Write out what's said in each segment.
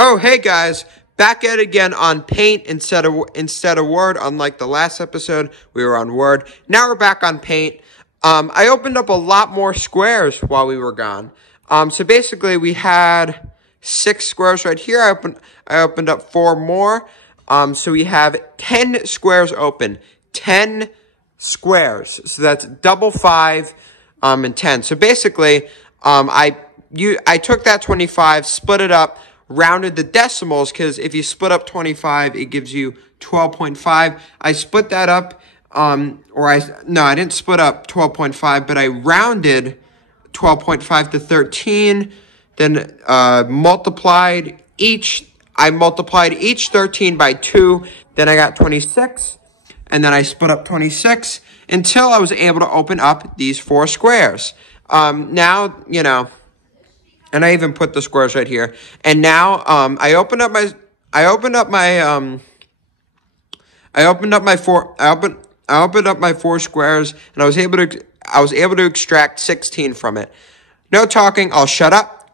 Oh, hey guys, back at it again on Paint instead of Word. Unlike the last episode, we were on Word. Now we're back on Paint. I opened up a lot more squares while we were gone. So basically, we had 6 squares right here. I opened up 4 more. So we have 10 squares open. 10 squares. So that's double 5 and 10. So basically, I took that 25, split it up, rounded the decimals, because if you split up 25, it gives you 12.5. I split that up, I didn't split up 12.5, but I rounded 12.5 to 13, then multiplied each 13 by 2, then I got 26, and then I split up 26 until I was able to open up these 4 squares. Now, you know, and I even put the squares right here. And now, I opened up my 4 squares, and I was able to extract 16 from it. No talking. I'll shut up.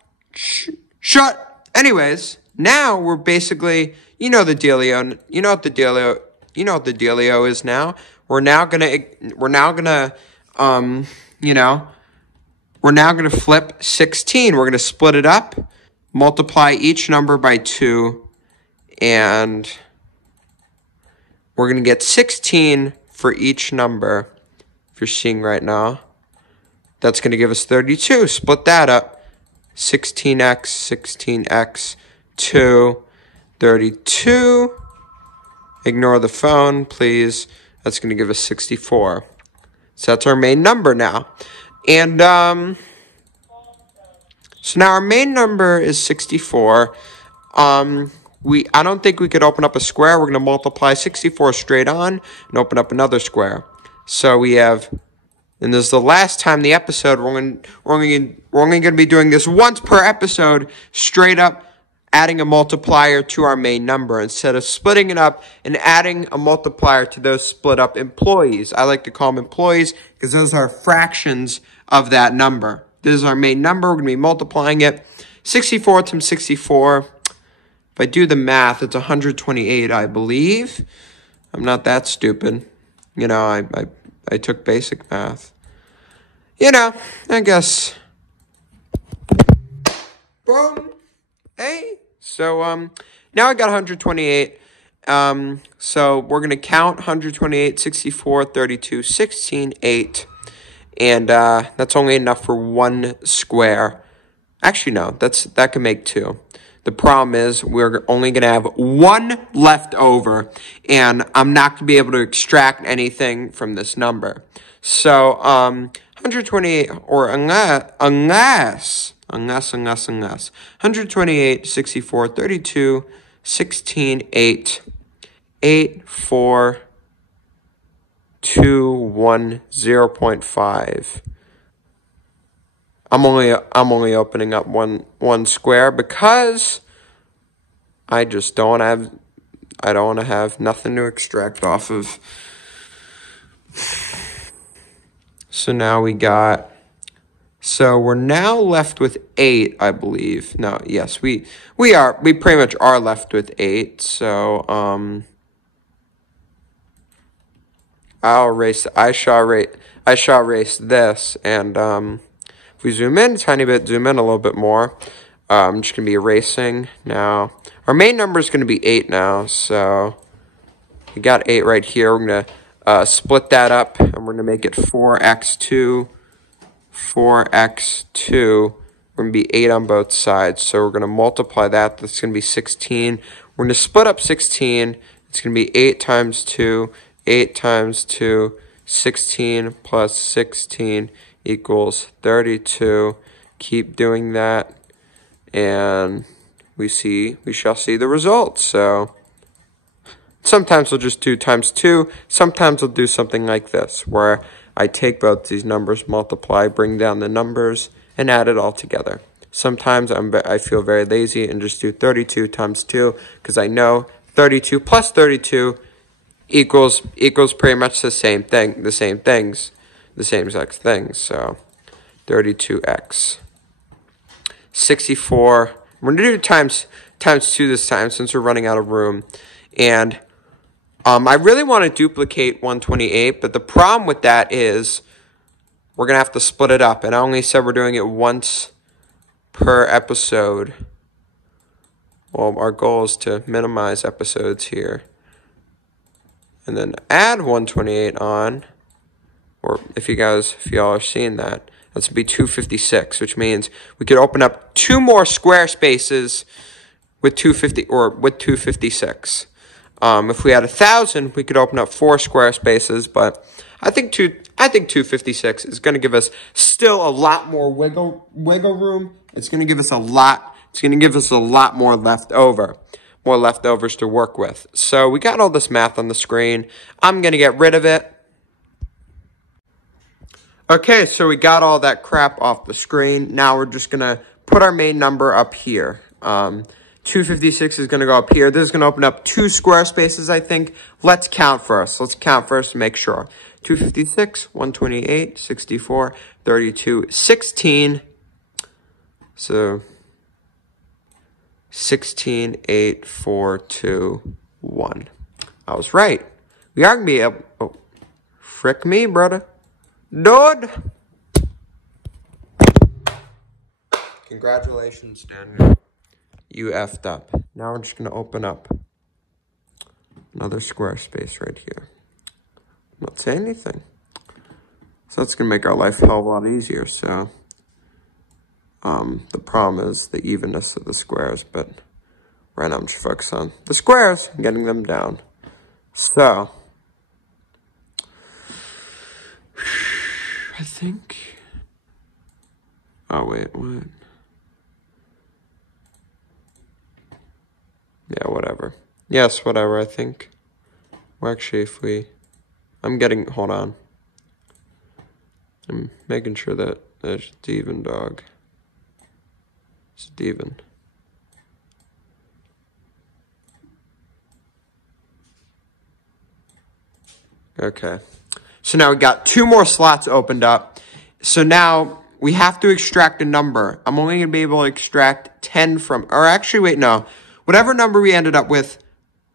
Shut. Anyways, now we're basically, you know the dealio. You know what the dealio is now. We're now gonna flip 16. We're gonna split it up, multiply each number by 2, and we're gonna get 16 for each number. If you're seeing right now, that's gonna give us 32. Split that up. 16x, 2, 32. Ignore the phone, please. That's gonna give us 64. So that's our main number now. And, so now our main number is 64. I don't think we could open up a square. We're going to multiply 64 straight on and open up another square. So we have, and this is the last time the episode, we're only going to be doing this once per episode, straight up adding a multiplier to our main number instead of splitting it up and adding a multiplier to those split up employees. I like to call them employees because those are fractions of that number. This is our main number. We're going to be multiplying it. 64 times 64. If I do the math, it's 128, I believe. I'm not that stupid. You know, I took basic math. You know, I guess. Boom. Hey. So, now I got 128. So we're going to count 128, 64, 32, 16, 8. And, that's only enough for 1 square. Actually, no, that can make 2. The problem is we're only going to have 1 left over, and I'm not going to be able to extract anything from this number. So, 128, or unless, 128, 64, 32, 16, 8, 8, 4, 2, 1, 0.5. I'm only opening up one square because I just don't want to have nothing to extract off of. So now we're now left with 8, I believe. No, yes, we pretty much are left with 8. So I shall erase this, and if we zoom in a tiny bit, zoom in a little bit more, I'm just going to be erasing now. Our main number is going to be 8 now, so we got 8 right here. We're going to split that up, and we're going to make it 4x2, 4x2. We're going to be 8 on both sides, so we're going to multiply that. That's going to be 16. We're going to split up 16. It's going to be 8 times 2, 8 times 2, 16 plus 16 equals 32. Keep doing that, and we shall see the results. So sometimes we'll just do times 2. Sometimes we'll do something like this, where I take both these numbers, multiply, bring down the numbers, and add it all together. Sometimes I feel very lazy and just do 32 times 2, because I know 32 plus 32 equals pretty much the same exact things. So 32x. 64, we're going to do times 2 this time since we're running out of room. And I really want to duplicate 128, but the problem with that is we're going to have to split it up. And I only said we're doing it once per episode. Well, our goal is to minimize episodes here. And then add 128 on. Or if y'all are seeing that, that's going to be 256, which means we could open up 2 more square spaces with 256. If we had 1,000, we could open up 4 square spaces, but I think 256 is going to give us still a lot more wiggle room. It's going to give us a lot. It's going to give us a lot more leftovers to work with. So we got all this math on the screen. I'm going to get rid of it. Okay, so we got all that crap off the screen. Now we're just going to put our main number up here. 256 is going to go up here. This is going to open up 2 square spaces, I think. Let's count first. Let's count first to make sure. 256, 128, 64, 32, 16. So 16, 8, 4, 2, 1. I was right. We are going to be able... Oh, frick me, brother. Dude! Congratulations, Daniel. You effed up. Now we're just going to open up another square space right here. Not say anything. So that's going to make our life a hell of a lot easier. So the problem is the evenness of the squares, but right now I'm just focused on the squares and getting them down. So I think, oh wait, what? Yeah, whatever. Yes, whatever, I think. Well, actually, hold on. I'm making sure that it's even, dog. It's even. Okay. So now we got 2 more slots opened up. So now we have to extract a number. I'm only going to be able to extract 10 from, or actually, wait, no. Whatever number we ended up with,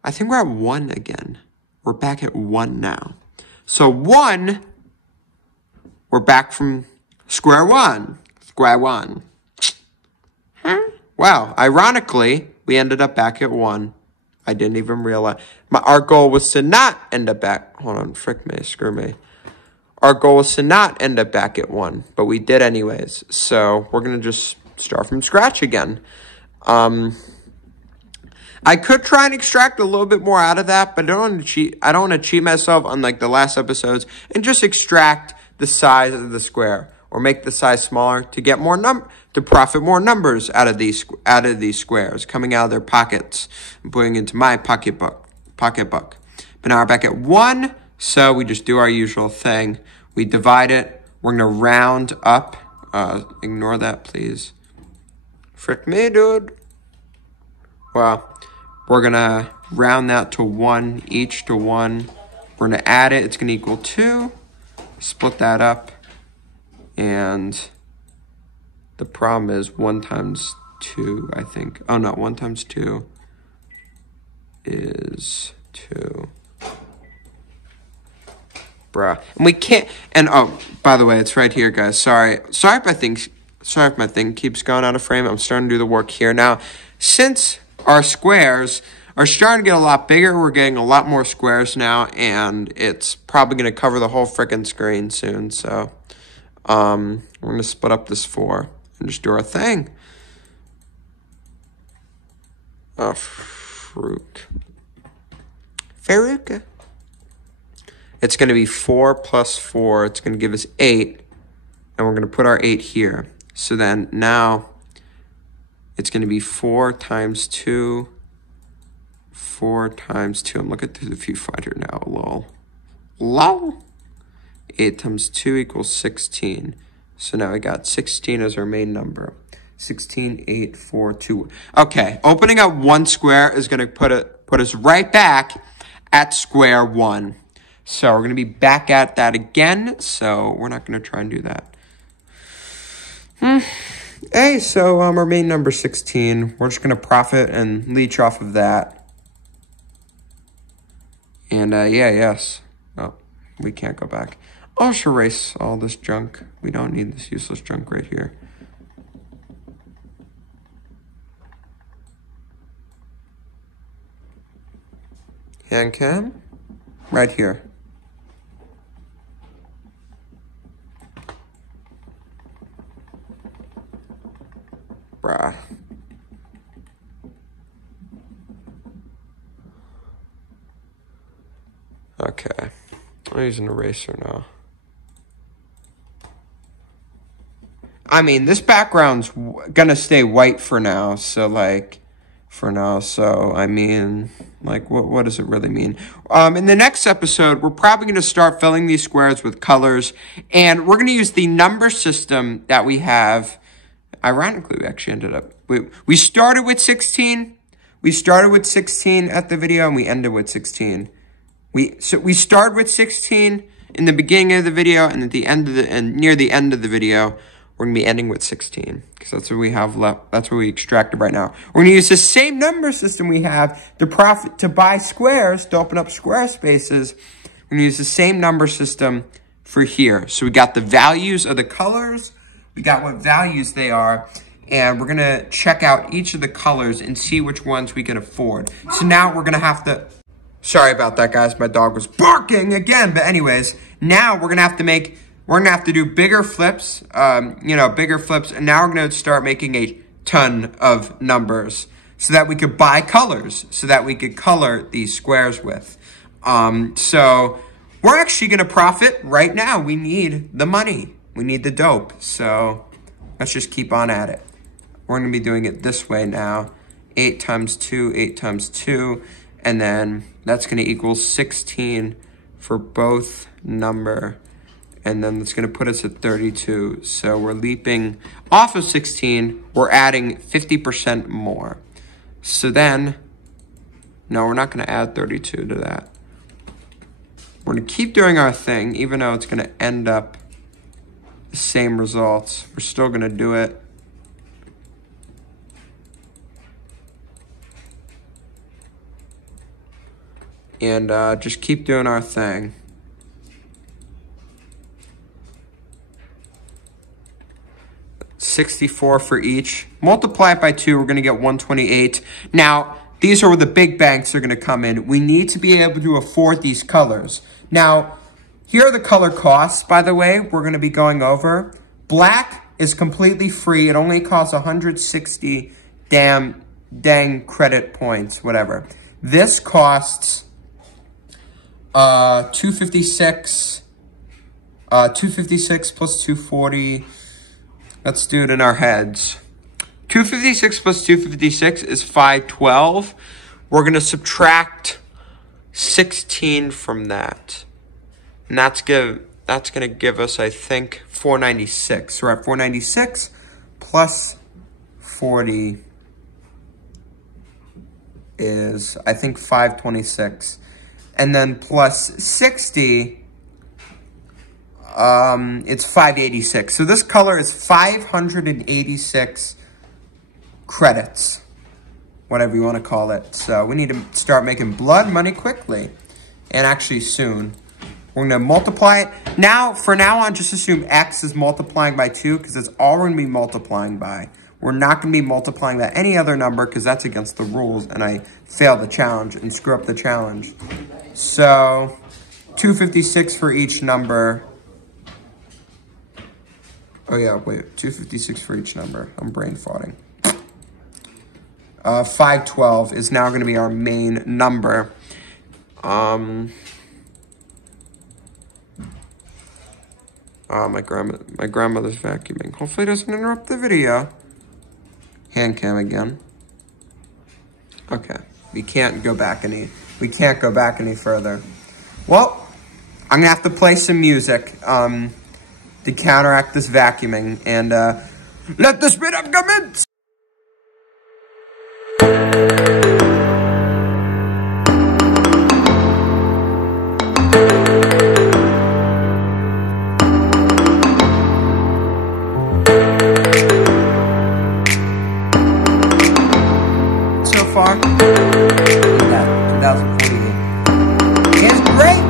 I think we're at 1 again. We're back at 1 now. So 1, we're back from square one. Square one. Huh? Wow, ironically, we ended up back at 1. I didn't even realize. Our goal was to not end up back. Hold on, frick me, screw me. Our goal was to not end up back at 1, but we did anyways. So we're going to just start from scratch again. I could try and extract a little bit more out of that, but I don't want to cheat. I don't want to cheat myself unlike the last episodes and just extract the size of the square or make the size smaller to get more to profit more numbers out of these squares coming out of their pockets and putting into my pocketbook. But now we're back at 1, so we just do our usual thing. We divide it. We're gonna round up. Ignore that, please. Frick me, dude. Well, we're gonna round that to 1, each to 1. We're gonna add it. It's gonna equal 2. Split that up, and the problem is 1 times 2, I think. Oh, no, 1 times 2 is 2. Bruh. And we can't, and oh, by the way, it's right here, guys. Sorry if my thing keeps going out of frame. I'm starting to do the work here. Now, since our squares are starting to get a lot bigger, we're getting a lot more squares now, and it's probably going to cover the whole frickin' screen soon. So, we're going to split up this 4 and just do our thing. Oh, Farouk. It's going to be 4 plus 4. It's going to give us 8. And we're going to put our 8 here. So then now it's going to be 4 times 2. 4 times 2. I'm looking through the viewfinder now. Lol. Lol. 8 times 2 equals 16. So now we got 16 as our main number. 16, 8, 4, 2. Okay, opening up 1 square is going to put us right back at square 1. So we're going to be back at that again. So we're not going to try and do that. Hey, so our main number 16, we're just going to profit and leech off of that. And yeah, yes. Oh, we can't go back. I'll just erase all this junk. We don't need this useless junk right here. Hand cam, right here. Bruh. Okay, I'll use an eraser now. I mean, this background's gonna stay white for now, so like, I mean, like, what does it really mean? In the next episode, we're probably gonna start filling these squares with colors, and we're gonna use the number system that we have. Ironically, we actually ended up, we started with 16. We started with 16 at the video, and we ended with 16. So we started with 16 in the beginning of the video, and at the end of and near the end of the video, we're going to be ending with 16, because that's what we have left. That's what we extracted right now. We're going to use the same number system we have to buy squares, to open up square spaces. We're going to use the same number system for here. So we got the values of the colors. We got what values they are. And we're going to check out each of the colors and see which ones we can afford. So now we're going to have to... Sorry about that, guys. My dog was barking again. But anyways, now we're going to have to make... We're going to have to do bigger flips, bigger flips. And now we're going to start making a ton of numbers so that we could buy colors, so that we could color these squares with. So we're actually going to profit right now. We need the money. We need the dope. So let's just keep on at it. We're going to be doing it this way now. 8 times 2, 8 times 2. And then that's going to equal 16 for both number. And then that's going to put us at 32. So we're leaping off of 16. We're adding 50% more. So then, no, we're not going to add 32 to that. We're going to keep doing our thing, even though it's going to end up the same results. We're still going to do it. And just keep doing our thing. $64 for each. Multiply it by 2, we're going to get $128. Now, these are where the big banks are going to come in. We need to be able to afford these colors. Now, here are the color costs, by the way, we're going to be going over. Black is completely free. It only costs 160 dang credit points, whatever. This costs 256 plus 240. Let's do it in our heads. 256 plus 256 is 512. We're going to subtract 16 from that. And that's going to give us, I think, 496. So we're at 496 plus 40 is, I think, 526. And then plus 60... it's 586. So this color is 586 credits, whatever you want to call it. So we need to start making blood money quickly, and actually soon. We're going to multiply it. Now, for now on, just assume X is multiplying by 2, because it's all we're going to be multiplying by. We're not going to be multiplying by any other number, because that's against the rules, and I fail the challenge and screw up the challenge. So 256 for each number. Oh yeah, wait, 256 for each number. I'm brain farting. 512 is now going to be our main number. My grandmother's vacuuming. Hopefully it doesn't interrupt the video. Hand cam again. Okay, we can't go back any further. Well, I'm gonna have to play some music. To counteract this vacuuming, and let the speed up commence! far? Look at that, 2048. It's great.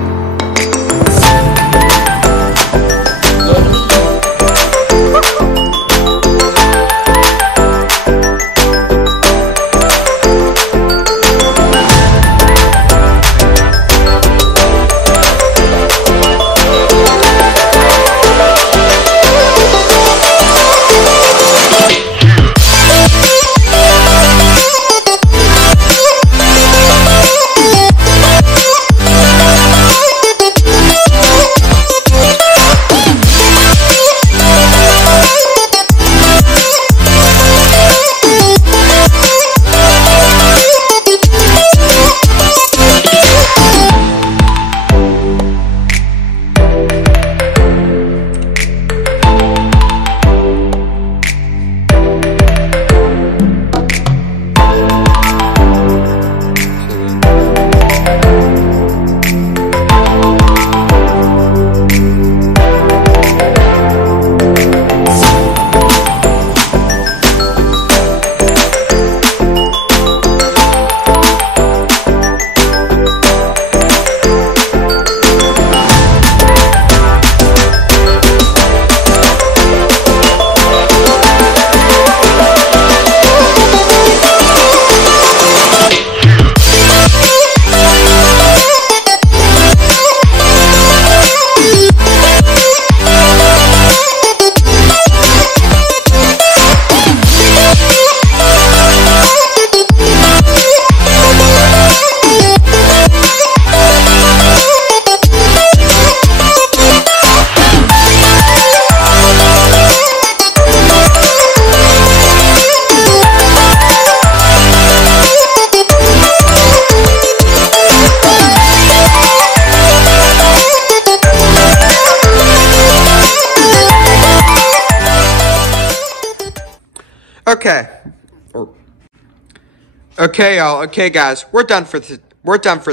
Okay, y'all. Okay, guys. We're done for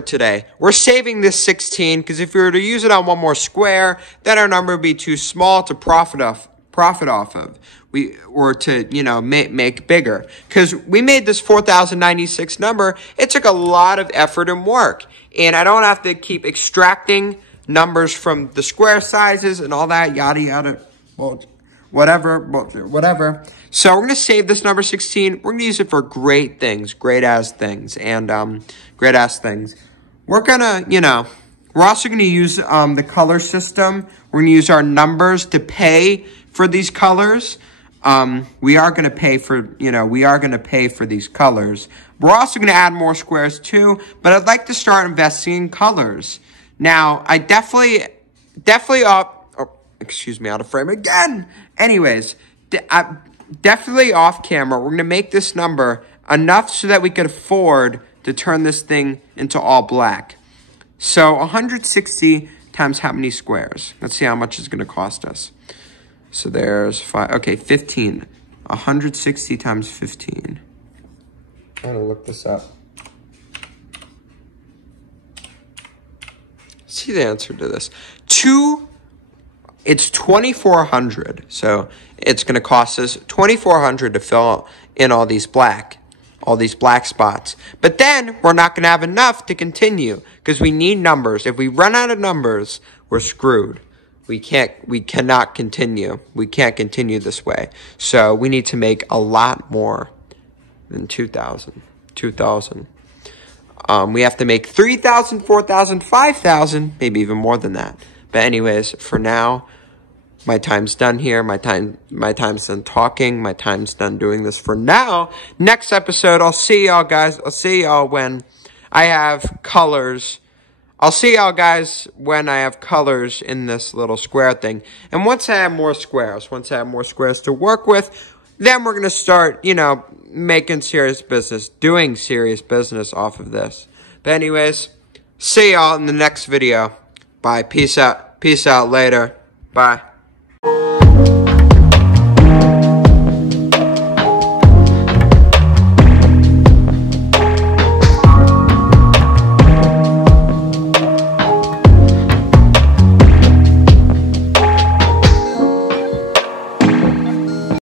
today. We're saving this 16 because if we were to use it on one more square, then our number would be too small to profit off of. Or to, you know, make bigger. Because we made this 4,096 number. It took a lot of effort and work. And I don't have to keep extracting numbers from the square sizes and all that, yada, yada. Well, whatever. So we're going to save this number 16. We're going to use it for great things, great-ass things. We're going to, you know, we're also going to use the color system. We're going to use our numbers to pay for these colors. We are going to pay for these colors. We're also going to add more squares too, but I'd like to start investing in colors. Now, I definitely excuse me, out of frame again. Anyways, definitely off camera, we're going to make this number enough so that we could afford to turn this thing into all black. So 160 times how many squares? Let's see how much it's going to cost us. So there's 15. 160 times 15. I'm going to look this up. See the answer to this. It's 2,400. So it's going to cost us 2,400 to fill in all these black spots. But then we're not going to have enough to continue because we need numbers. If we run out of numbers, we're screwed. We cannot continue. We can't continue this way. So we need to make a lot more than 2,000. We have to make 3,000, 4,000, 5,000, maybe even more than that. But anyways, for now, my time's done here. My time's done talking. My time's done doing this for now. Next episode, I'll see y'all guys. I'll see y'all when I have colors. I'll see y'all guys when I have colors in this little square thing. And once I have more squares, to work with, then we're going to start, you know, making serious business, doing serious business off of this. But anyways, see y'all in the next video. Bye. Peace out. Peace out later. Bye.